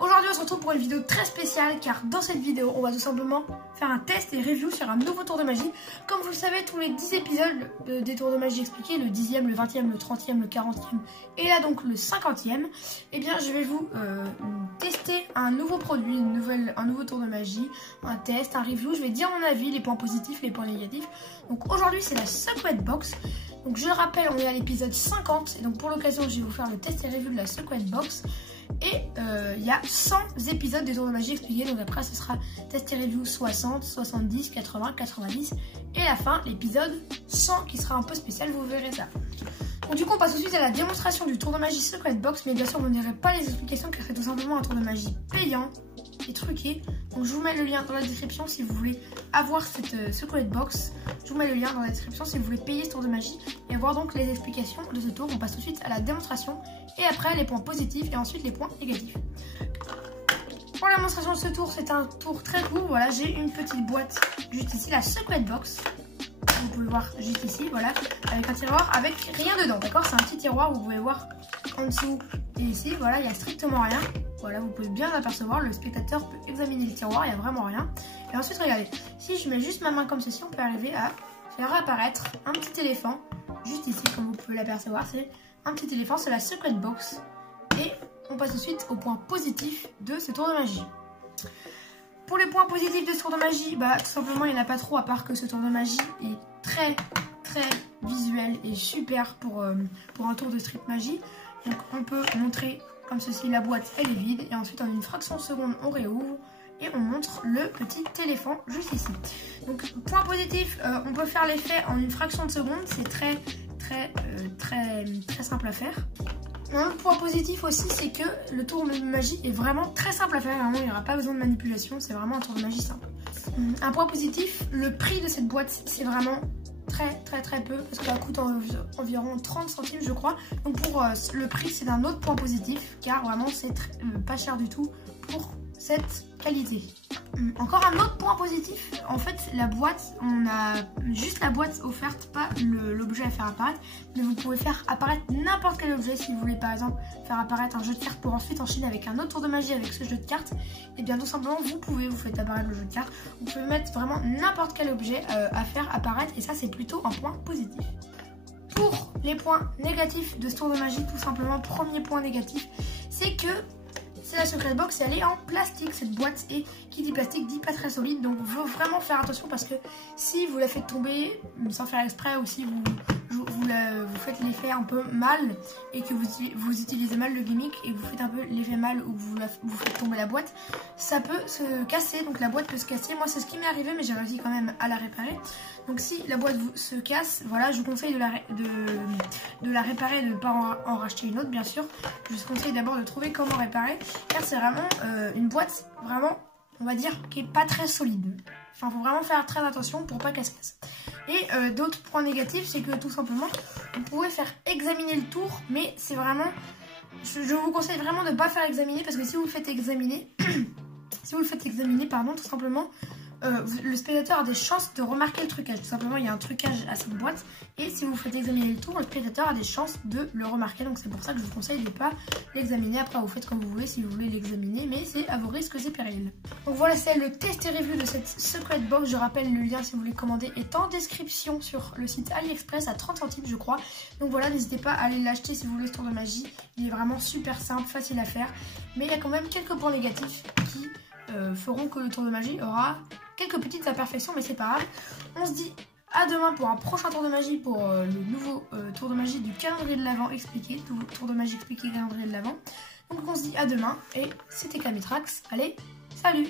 Aujourd'hui on se retrouve pour une vidéo très spéciale car dans cette vidéo on va tout simplement faire un test et review sur un nouveau tour de magie. Comme vous le savez, tous les 10 épisodes des tours de magie expliqués, le 10e, le 20e, le 30e, le 40e et là donc le 50e, eh bien je vais vous tester un nouveau produit, un nouveau tour de magie, un test, un review. Je vais dire mon avis, les points positifs, les points négatifs. Donc aujourd'hui c'est la Secret Box. Donc je le rappelle, on est à l'épisode 50 et donc pour l'occasion je vais vous faire le test et review de la Secret Box. Et il y a 100 épisodes des tours de magie expliqués, donc après ce sera test et review 60, 70, 80, 90 et à la fin l'épisode 100 qui sera un peu spécial, vous verrez ça. Donc du coup on passe tout de suite à la démonstration du tour de magie Secret Box, mais bien sûr vous n'aurez pas les explications car c'est tout simplement un tour de magie payant et truqué. Donc je vous mets le lien dans la description si vous voulez avoir cette Secret Box. Je vous mets le lien dans la description si vous voulez payer ce tour de magie et avoir donc les explications de ce tour. On passe tout de suite à la démonstration et après les points positifs et ensuite les points négatifs. Pour la démonstration de ce tour, c'est un tour très court. Voilà, j'ai une petite boîte juste ici, la Secret Box. Vous pouvez voir juste ici, voilà, avec un tiroir avec rien dedans, d'accord? C'est un petit tiroir, vous pouvez voir en dessous et ici, voilà, il n'y a strictement rien. Voilà, vous pouvez bien apercevoir, le spectateur peut examiner le tiroir, il n'y a vraiment rien. Et ensuite, regardez, si je mets juste ma main comme ceci, on peut arriver à faire apparaître un petit éléphant, juste ici, comme vous pouvez l'apercevoir, c'est un petit éléphant, c'est la Secret Box. Et on passe tout de suite au point positif de ce tour de magie. Pour les points positifs de ce tour de magie, bah tout simplement il n'y en a pas trop, à part que ce tour de magie est très visuel et super pour un tour de street magie. Donc on peut montrer comme ceci, la boîte elle est vide et ensuite en une fraction de seconde on réouvre et on montre le petit éléphant juste ici. Donc point positif, on peut faire l'effet en une fraction de seconde, c'est très simple à faire. Un point positif aussi, c'est que le tour de magie est vraiment très simple à faire. Vraiment, il n'y aura pas besoin de manipulation. C'est vraiment un tour de magie simple. Un point positif, le prix de cette boîte, c'est vraiment très peu. Parce qu'elle coûte environ 30 centimes, je crois. Donc pour le prix, c'est un autre point positif. Car vraiment, c'est pas cher du tout pour cette qualité. Encore un autre point positif, en fait la boîte, on a juste la boîte offerte, pas l'objet à faire apparaître, mais vous pouvez faire apparaître n'importe quel objet. Si vous voulez par exemple faire apparaître un jeu de cartes pour ensuite enchaîner avec un autre tour de magie avec ce jeu de cartes, et bien tout simplement vous faites apparaître le jeu de cartes, vous pouvez mettre vraiment n'importe quel objet à faire apparaître et ça c'est plutôt un point positif. Pour les points négatifs de ce tour de magie, tout simplement, premier point négatif, c'est que c'est la Secret Box et elle est en plastique cette boîte, et qui dit plastique dit pas très solide, donc il faut vraiment faire attention parce que si vous la faites tomber sans faire exprès ou si vous faites l'effet un peu mal et que vous utilisez mal le gimmick et que vous faites un peu l'effet mal ou que vous faites tomber la boîte, ça peut se casser, donc la boîte peut se casser. Moi c'est ce qui m'est arrivé mais j'ai réussi quand même à la réparer. Donc si la boîte se casse, voilà, je vous conseille de la réparer et de ne pas en racheter une autre bien sûr. Je vous conseille d'abord de trouver comment réparer car c'est vraiment une boîte vraiment, on va dire, qui est pas très solide. Enfin, faut vraiment faire très attention pour pas qu'elle se casse. Et d'autres points négatifs, c'est que tout simplement, vous pouvez faire examiner le tour, mais c'est vraiment, je vous conseille vraiment de ne pas faire examiner parce que si vous le faites examiner, pardon, tout simplement, le spectateur a des chances de remarquer le trucage. Tout simplement, il y a un trucage à cette boîte et si vous faites examiner le tour, le spectateur a des chances de le remarquer. Donc c'est pour ça que je vous conseille de ne pas l'examiner. Après, vous faites comme vous voulez si vous voulez l'examiner, mais c'est à vos risques et périls. Donc voilà, c'est le test et review de cette Secret Box. Je rappelle, le lien si vous voulez commander est en description sur le site AliExpress à 30 centimes je crois. Donc voilà, n'hésitez pas à aller l'acheter si vous voulez ce tour de magie. Il est vraiment super simple, facile à faire, mais il y a quand même quelques points négatifs qui feront que le tour de magie aura quelques petites imperfections, mais c'est pas grave. On se dit à demain pour un prochain tour de magie, pour le nouveau tour de magie du calendrier de l'Avent expliqué, tour de magie expliqué calendrier de l'Avent. Donc on se dit à demain et c'était Kamitrax. Allez, salut!